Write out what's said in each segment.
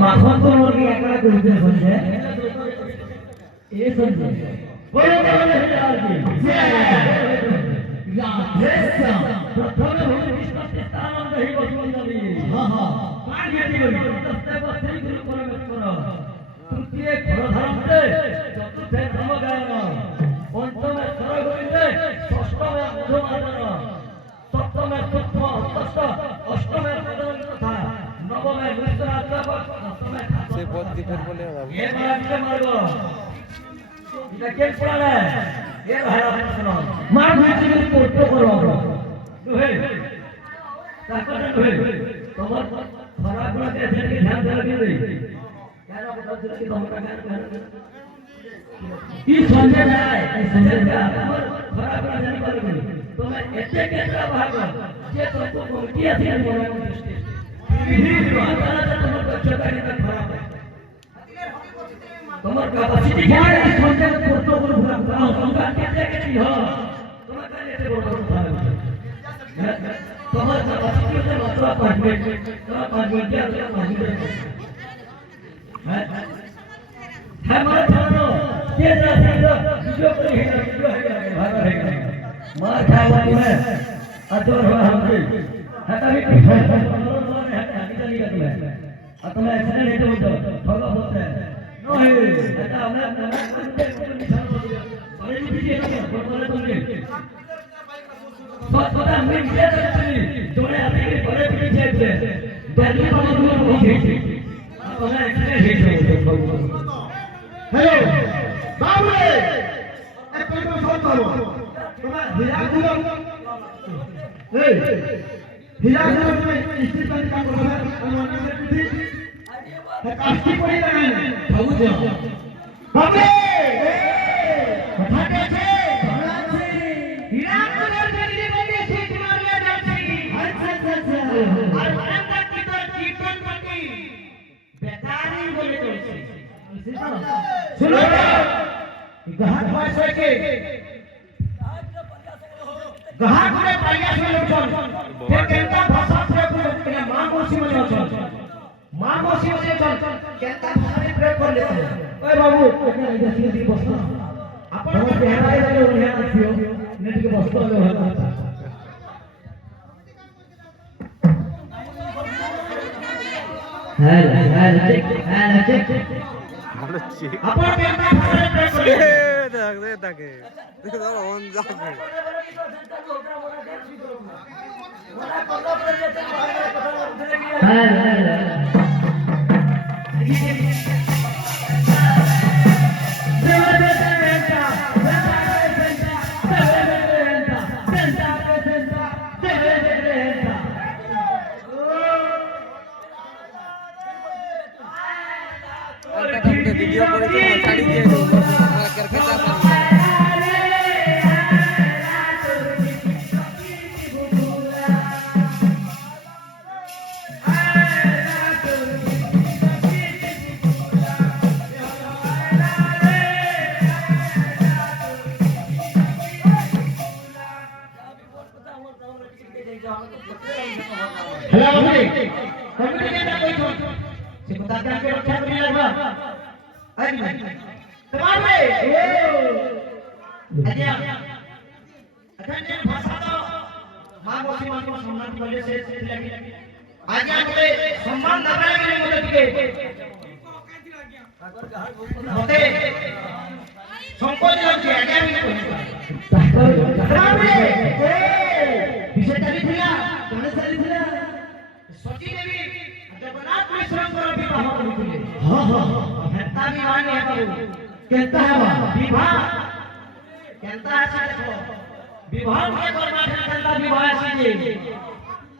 माखन तो मुर्गी एकड़ा करते समझे ये समझे बोलो बोलो यार जी या देशा प्रथम होने विश्वास स्थान नहीं बसुंदरी हां हां पानी आदि करी दस्ते बस्ते गुरु परमेश्वर तृतीय घर धरते चतुर्थ धर्म गायन पंचम स्वर गोविंदे षष्ठम मधुमादन सप्तम सूक्ष्म हस्त अष्टम पदम तथा नवम विश्वनाथापक दशम से बहुत दिखर बोले ये मारते मारो এটা কে পড়ালে এ ভাইরা শুনো মার ভিতরে যদি করতে করো হে তারপরে হে তোমার খারাপ করে এসে ধ্যান দেওয়া দিই কেন কথা ছিল কি তোমরা কেন কি সন্দেহ নাই এই সন্দেহ আমার খারাপ করে জানি পারবে তোমরা এতে কেটে ভাগ যে তো কি আছে মনে দৃষ্টি তোমার দক্ষতাটা খারাপ তোমার ক্যাপাসিটি क्या है সন্দেহ করতে করে ভুলা দাও তোমরা কেটে কেটে হ তোমার কাছে এত বড় কথা তোমার ক্যাপাসিটি হচ্ছে মাত্র 5 মিনিট তোমার 5 মিনিট দিয়ে 5 মিনিট হ্যাঁ হ্যাঁ মানে জানো কে জানে ভিডিও করে ভিডিও ভালো হয়ে গেল মার খাওয়া তুমি अजर हो हमसे हटा भी हटा नहीं कर तुम्हें और तुम्हें ऐसा नहीं तो थोड़ा बोलते हैं नो है हटा मैं अरे भी ये बोले तुमने बात पता मैं क्या करती जोड़े आते के बड़े बड़े चेक से दिल्ली वाले लोग बहुत है अब मैं ऐसे नहीं हेलो बाबू ए कोई को फोन करो तुम्हारा हिला दिलो ए हिला दिलो तुम्हें स्थिति पर काम करो अनुमान में थी है कास्टी पड़ी लगा भाऊ जो बाबू कथा कैसे भला से हिला कलर जल्दी बने सीट मार ले जाती अच्छा और अंदर की तो कीटन पट्टी बेकारी बोले तो सुनो गहन पास के गहन में प्रयास में लोचन ते केंता भाषा प्रयोग करे मां मौसी में लोचन मां मौसी में लोचन केंता भाषा में प्रयोग कर लेते हैं ओए बाबू अपने ऐसे सीधी बसना अपन को पहराए वाले उन्हें आथियो नेट के बसतो ले होला हेलो चेक अपन केंता भाषा में प्रयोग कर देख दे ताके तो ऑन जाके वीडियो करे तो छाड़ी दिए करके जा हेलो भाई कमिटी के अंदर कोई से बता के रक्षा करने लगा अरे तमाम में अजय अखंड भाषा तो मां मौसी मां को सम्मान बोले से लगी आज आगे सम्मान दबा लगे मदद के होते संकोच लगे आगे भी तमाम में विषय चली थी कौन चली थी सोची देवी जगन्नाथ मिश्र को विवाह करते हां हां हेता विवाह नहीं है कहता है विवाह कहता है देखो विवाह के कर्मा करता विवाह सीजे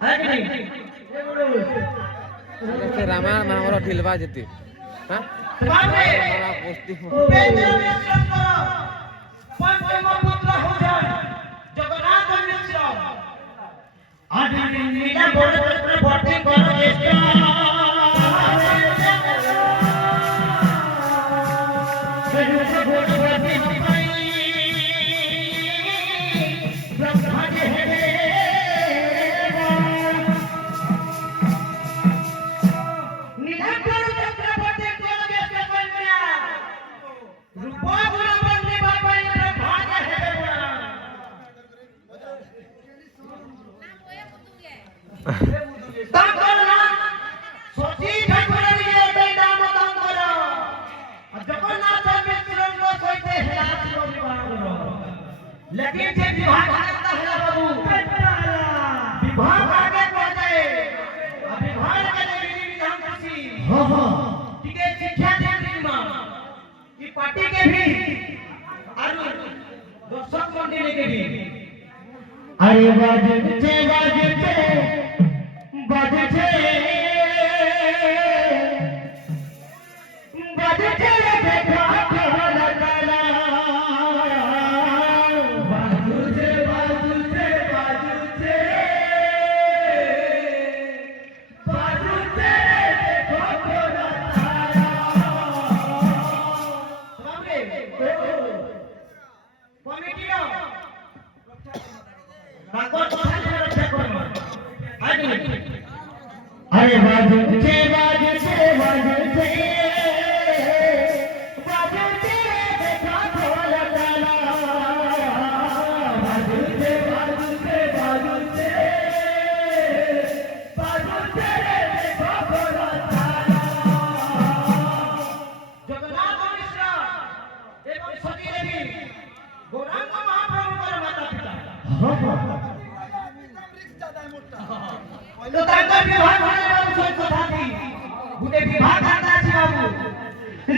है कि नहीं से रामायण महाभारत ढिलवा जेते हां बाप रे हमारा पोस्टी उपेंद्र मिश्र करो पंचम पुत्र हो जाए जगन्नाथ मिश्र आदि नीला बोले पुत्र भर्ती करो ज्येष्ठ लेकिन जे विवाह करता है बाबू विवाह आगे बढ़ जाए अभी विवाह के लिए विधान खुशी हां हां ठीक है शिक्षा देने मां की पार्टी के भी और दर्शक मंडली के भी अरे बाजे बाजे बाजे देखा अरे बाजू से देखा खोल ताला बाजू से देखा खोल ताला जगन्नाथ मिश्र एवं सती देवी गौरांग महाप्रभु का माता पिता तो तांका विवाह होने वाला सोच था थी उन्हें विवाह करना था बाबू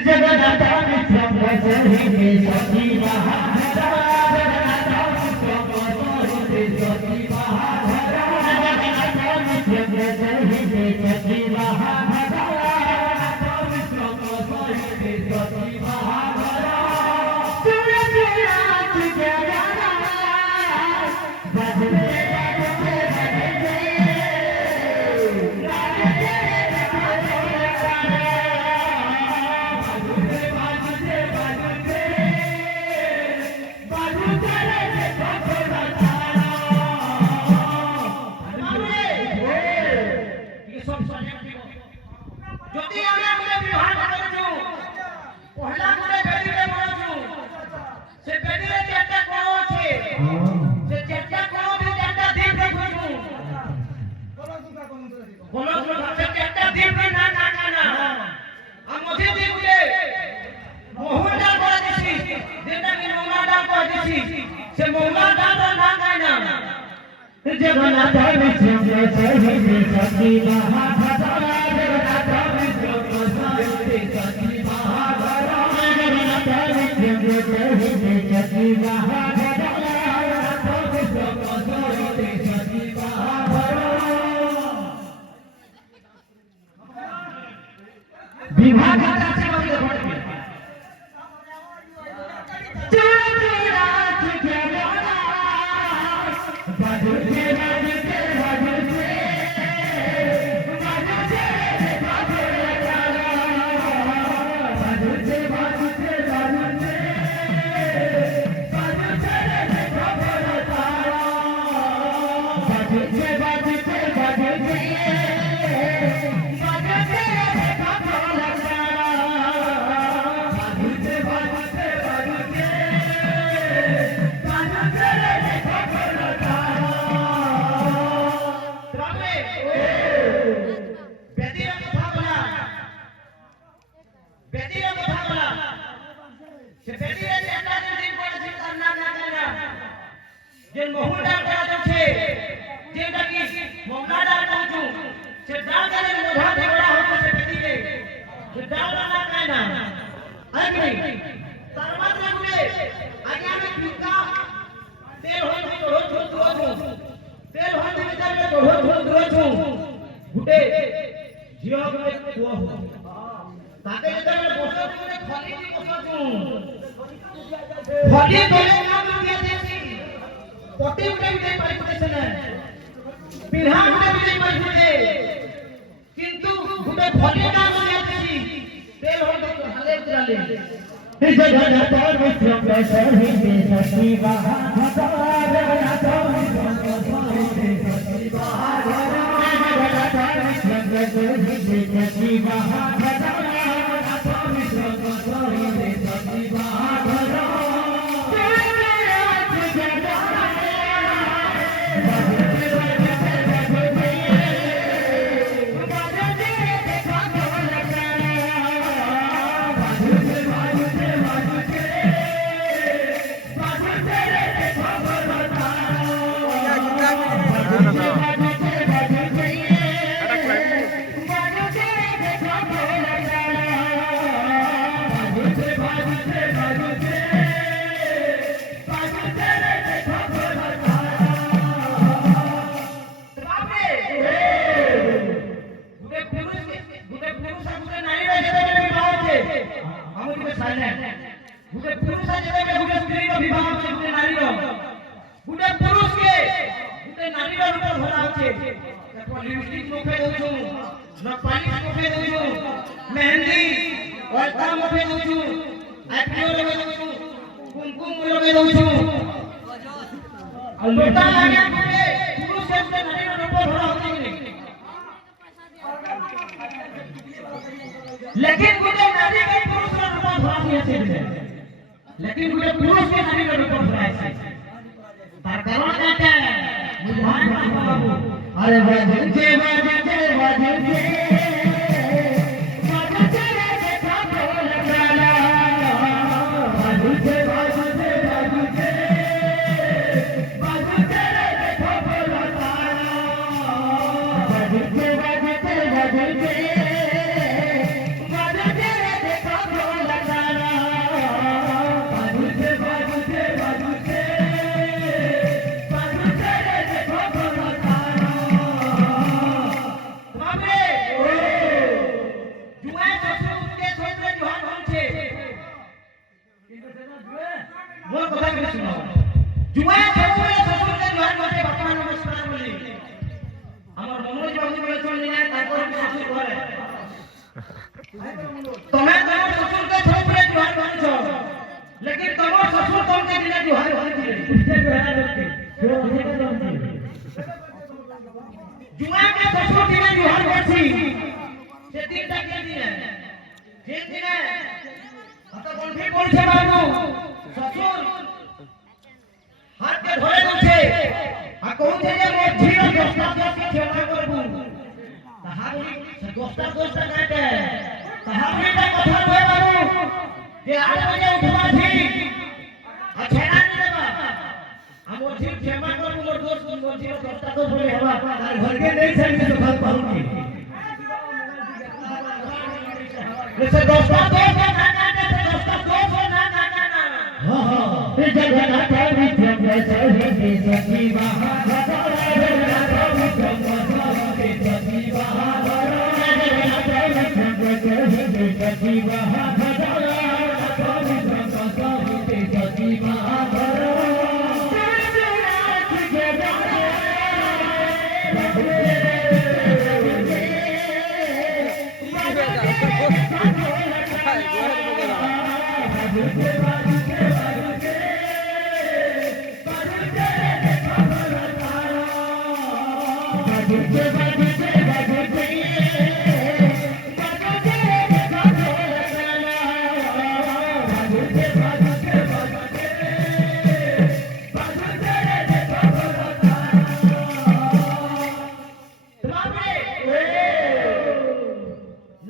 जगन्नाथ मिश्र सही में सती महाराजा जगन्नाथ मिश्र सही में सती महाराजा जगन्नाथ मिश्र सही में सती महाराजा जगन्नाथ मिश्र सही में सती महाराजा सूरज रात जगन्नाथ बजने যদি আমরা মনে বিবাহ করছু পহলা করে বেটিরে বলছু সে বেটিরে চারটা কোণ আছে সে চারটা কোণ ভি চারটা দিক দেখছু কোন সে চারটা দিক না না না আর মধ্যে দিকে মোহন ডাল করে দিছি যেটা কি মোহন ডাল করে দিছি সে মোহন ডাল না গায় না जगन्नाथ मिश्र सही में सती महाराजा जगन्नाथ मिश्र सही में सती महाराजा जगन्नाथ मिश्र सही में सती महाराजा जगन्नाथ मिश्र सही में सती महाराजा विवाह करता से मत भट में जे मोहन डाल करा छे जेटा की ଅଛୁ ଗୁଟେ ଝିଅ ଗୁଟେ ପୁଅ ତାକେ ଯେତେବେଳେ ବସଛୁ ଗୋଟେ ଖଲିକି ବସଛୁ ଖଲି ତଳେ ନା ଦିଆ ଦେଇଛି ପଟି ଗୁଟେ ବି ଦେଇ ପାରିବୁନି ସେନେ ପିଢା ଗୁଟେ ବି ଦେଇ ପାରିବୁନି କିନ୍ତୁ ଗୁଟେ ଖଲି ନା ଦିଆ ଦେଇଛି ତେଲ ହଳଦୀ ହାଲେ ଉତରାଲେ हे जगन्नाथ विश्व सही सखी बहादुर जगन्नाथ विश्व सही सखी बहादुर जगन्नाथ विश्व सही सखी बहादुर जगन्नाथ विश्व सही सखी बहादुर गुटे पुरुष जेबे गुटे स्त्री रो विवाह होचे गुटे नारी रो गुटे पुरुष के गुटे नारी रो रूप धरा होचे देखो लिपस्टिक मुखे दोछु नपाली मुखे दोछु मेहंदी अलता मुखे दोछु आइब्रो लगे दोछु कुमकुम लगे दोछु लोटा लागे गुटे पुरुष के गुटे नारी रो रूप धरा होचे लेकिन गुटे नारी के पुरुष रो रूप धरा होचे लेकिन मुझे पुरुष के नारी का रूप धरा है तार कारण क्या है बुझान बाबू अरे बजते बजते बजते बजते रे देखा बोल गाना बजते बजते बजते बजते रे देखा बोल गाना बजते बजते बजते बजते रे देखा बोल गाना लेकिन तुम्हारे ससुर तुमके बिना जुहार होती है जुआ के ससुर बिना जुहार होती से दिन तक के दिन है जे दिन है तो कंठी पड़छे बाबू ससुर हाथ के धरे दउछे आ कहउछे जे मोर झीर दोस्ता दोस्ती खेला करबू कहा बोली दोस्ता दोस्ता कहते कहा बोली ता कथा होय बाबू जे 8 बजे उठबा छी अच्छा ना देबा हम मोर झीर क्षमा करबू मोर दोस्त मोर झीर दोस्ता दोस्त बोले हवा तार घर के नहीं छे तो बात पाऊंगी जैसे दोस्ता दोस्त ना दोस्ता दोस्त ना हां हां जगन्नाथ विश्व सही सखी बहादुर जगन्नाथ विश्व सही सखी बहादुर जगन्नाथ विश्व सही सखी बहादुर जगन्नाथ विश्व सही सखी बहादुर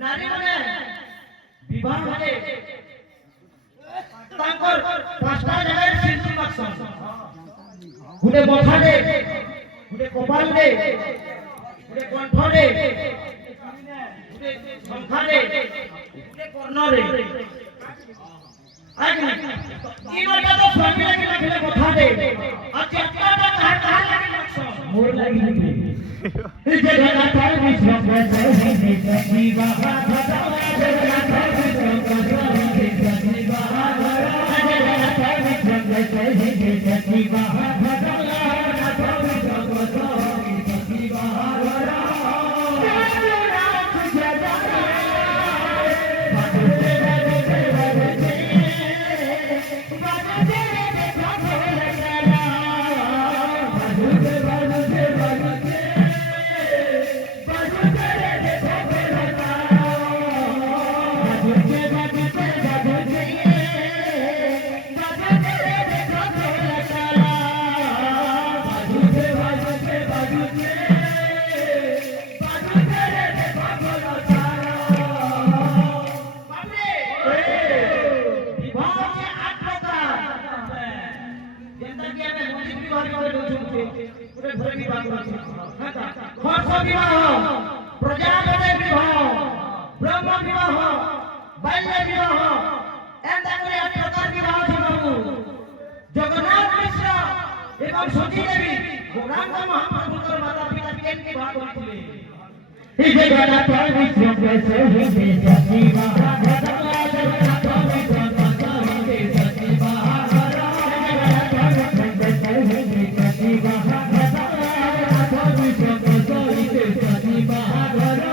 नारी माने विवाह माने तांकर पांचटा जगह सिंदूर माखसन गुटे मथा दे गुटे कपाल दे गुटे कंठ दे गुटे शंखा दे गुटे कर्ण दे आगे इनका तो स्वामी लगे रखले मथा दे और चक्का तो कहां कहां लगे माखसन मोर लगी प्रजापति विवाह ब्रह्म विवाह बाल्य विवाह एंता करे अनेक प्रकार विवाह बाबू जगन्नाथ मिश्र एवं सती देवी राम महाप्रभुकर माता पिता केन विवाह करथिले हे जगन्नाथ मिश्र कैसे हे सती महाराज जगन्नाथ मिश्र कैसे हे सती महाराज जगन्नाथ मिश्र कैसे हे सती महाराज जगन्नाथ मिश्र कैसे हे सती महाराज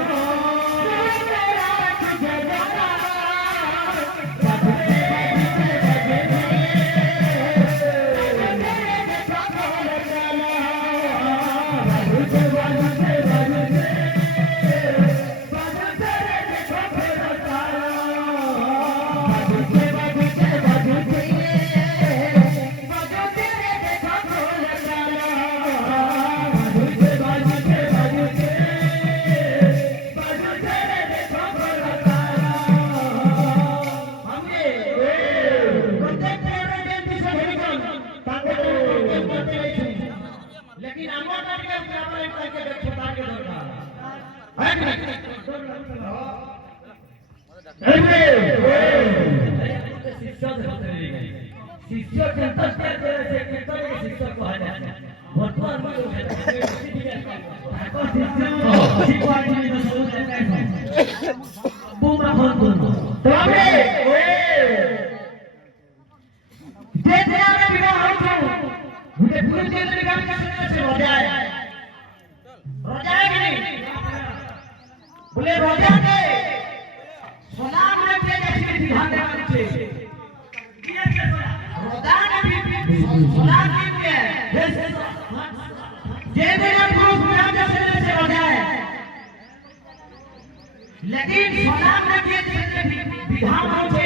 लेकिन अम्मा का बराबर एक करके छोटा के दरकार है कि नहीं शिष्य चिंतन से कीर्तन के शिक्षक को है वर्तमान में बोले रोजा के सलाम रखे जैसे ध्यान देना चाहिए रोजा ने सलाम की है जे मेरा पुरुष मेरा जैसे से रोजा है लेकिन सलाम रखे जैसे विधान हो छे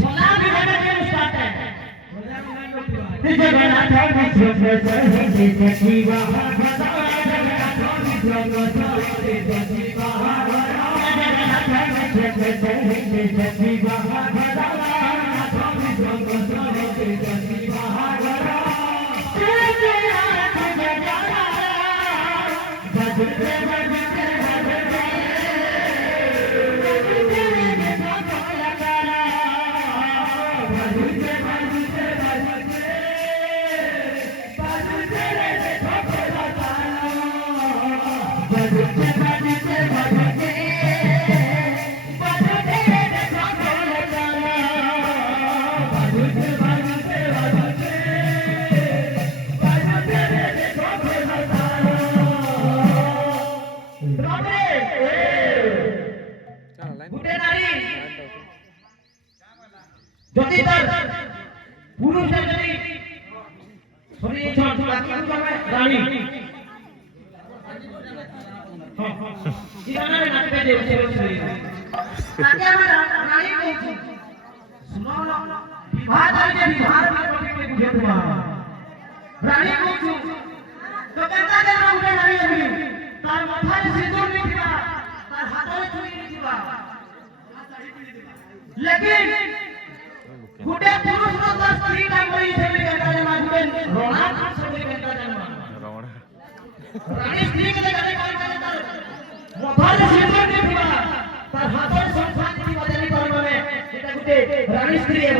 सलाम विधान के अनुसार है जगन्नाथ मिश्र कैसे हे सती महाराज যদি তার পুরুষের যদি শরীরে ছোট বাকি রানী জীবনে নাটকে দেবছে তাকে আমরা রানী বলছি শুনো বিবাহ যে বিবাহ বিপরীতে বুঝে তোমার রানী বলছি তো কেনটা দেব উঠে রানী হবি তার মাথায় সিঁদুর নিবা তার হাতে চুড়ি নিবা लेकिन गुटे पुरुष नो 10 स्त्री टाइम में इथे में कहता है मागुबे रोना सब कहता है रोना रानी स्त्री के कहते हैं तार मोबाइल सिंदूर नहीं दिबा तार हाथों संसार की बदली करबा में एटा गुटे रानी स्त्री है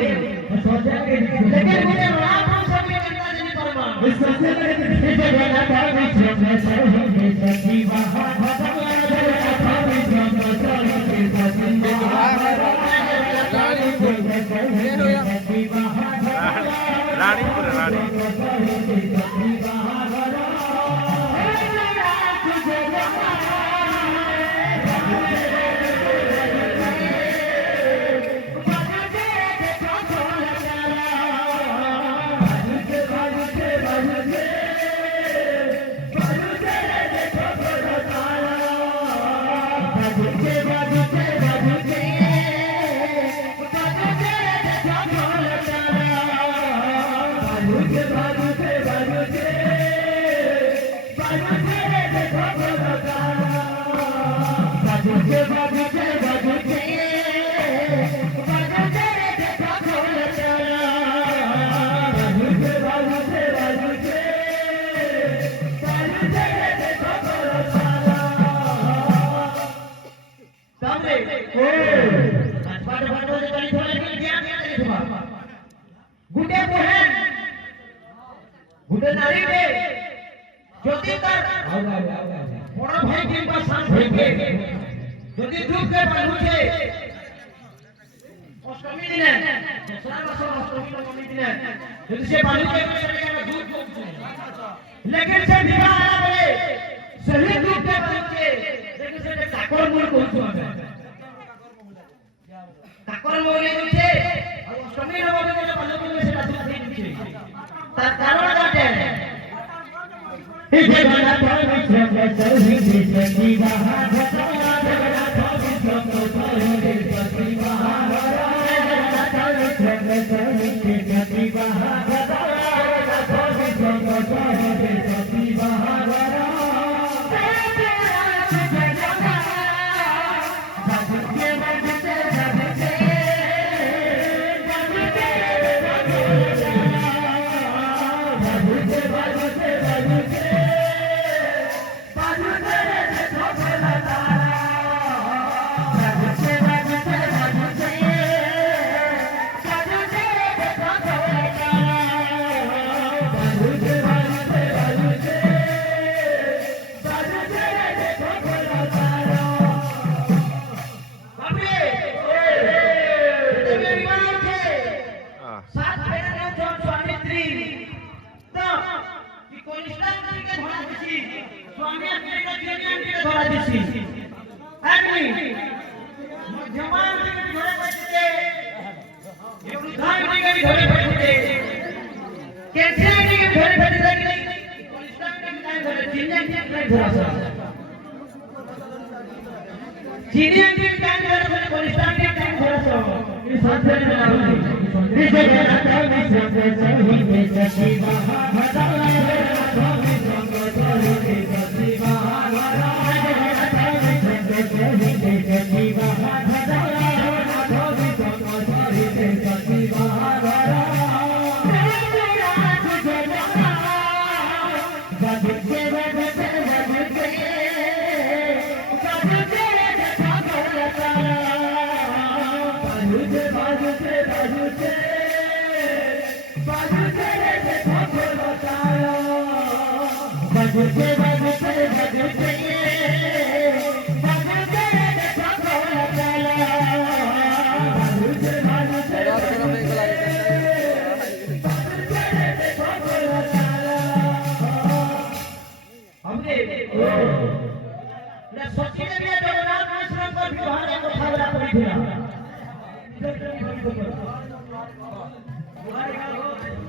सोचा के लेकिन गुटे रोना सब कहता है करबा इस सबसे इसे जगह ना कर में सती महाराज গুটে বহেন গুটে নারীকে যদি তার বড় ভাই কিংবা সান ভাইকে যদি দুঃখে বাঁধুছে অষ্টমী দিনে দশরা মাসের অষ্টমী নবমী দিনে যদি সে বাঁধুছে সেটাকে আমরা দুঃখ বলছি লেকিন সে বিবাহ না বলে সেই দুঃখে বাঁধুছে দেখি সেটা কাকর মূল বলছো আমি কাকর মূলে বলছে আর অষ্টমী নবমী দিনে বাঁধুছে সেটা দুঃখ দিয়ে দিচ্ছে তার কারণ আছে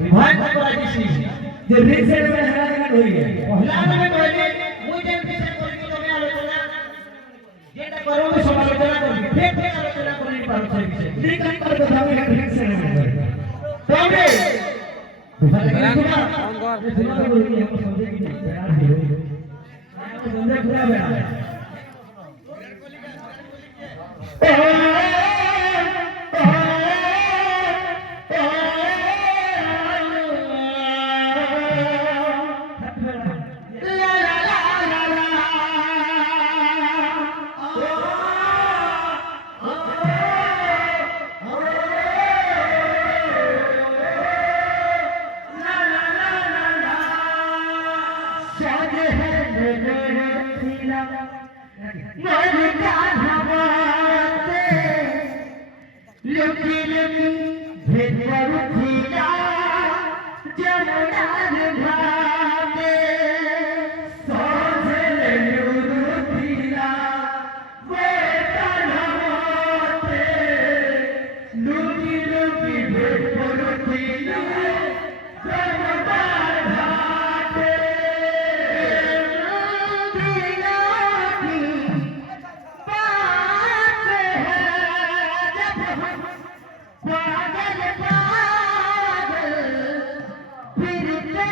पागल पागल फिरते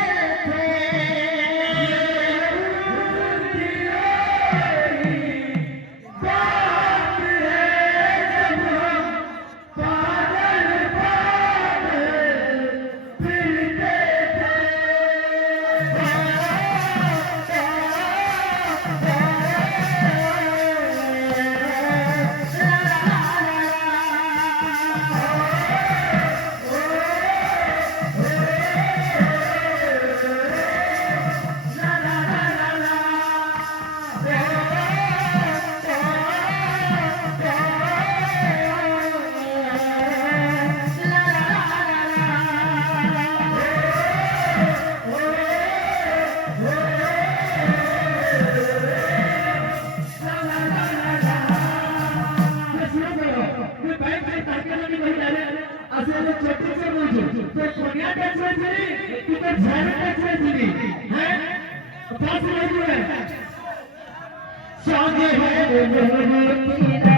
साजे है मोरतीरा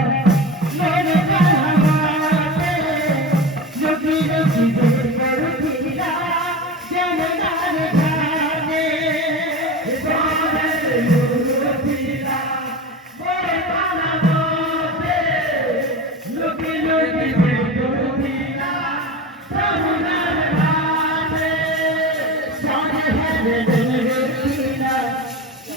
मोर कहावाते जोगी जोगी मोरतीरा जनदार भागे साजे मोरतीरा मोर कहावाते जोगी जोगी मोरतीरा जनदार भागे साजे है मोरतीरा जनदार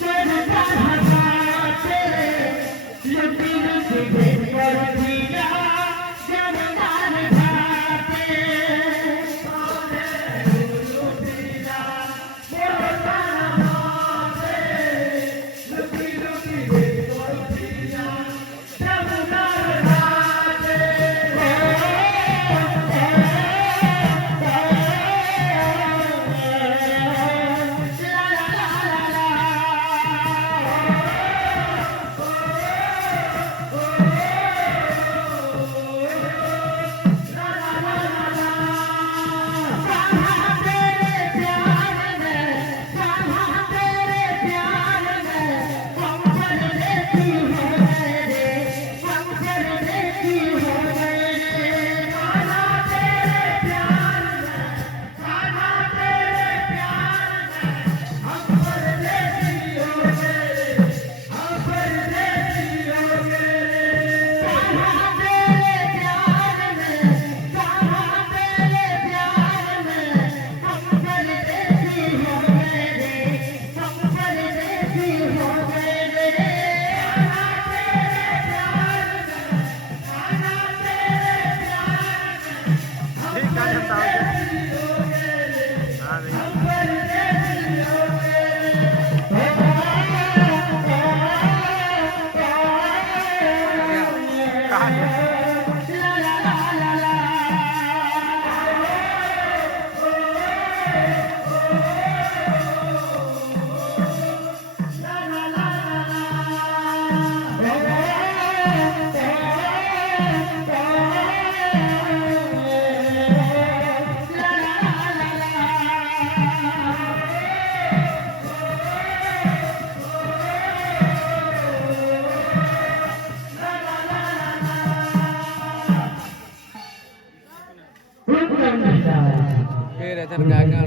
फिर इधर गागा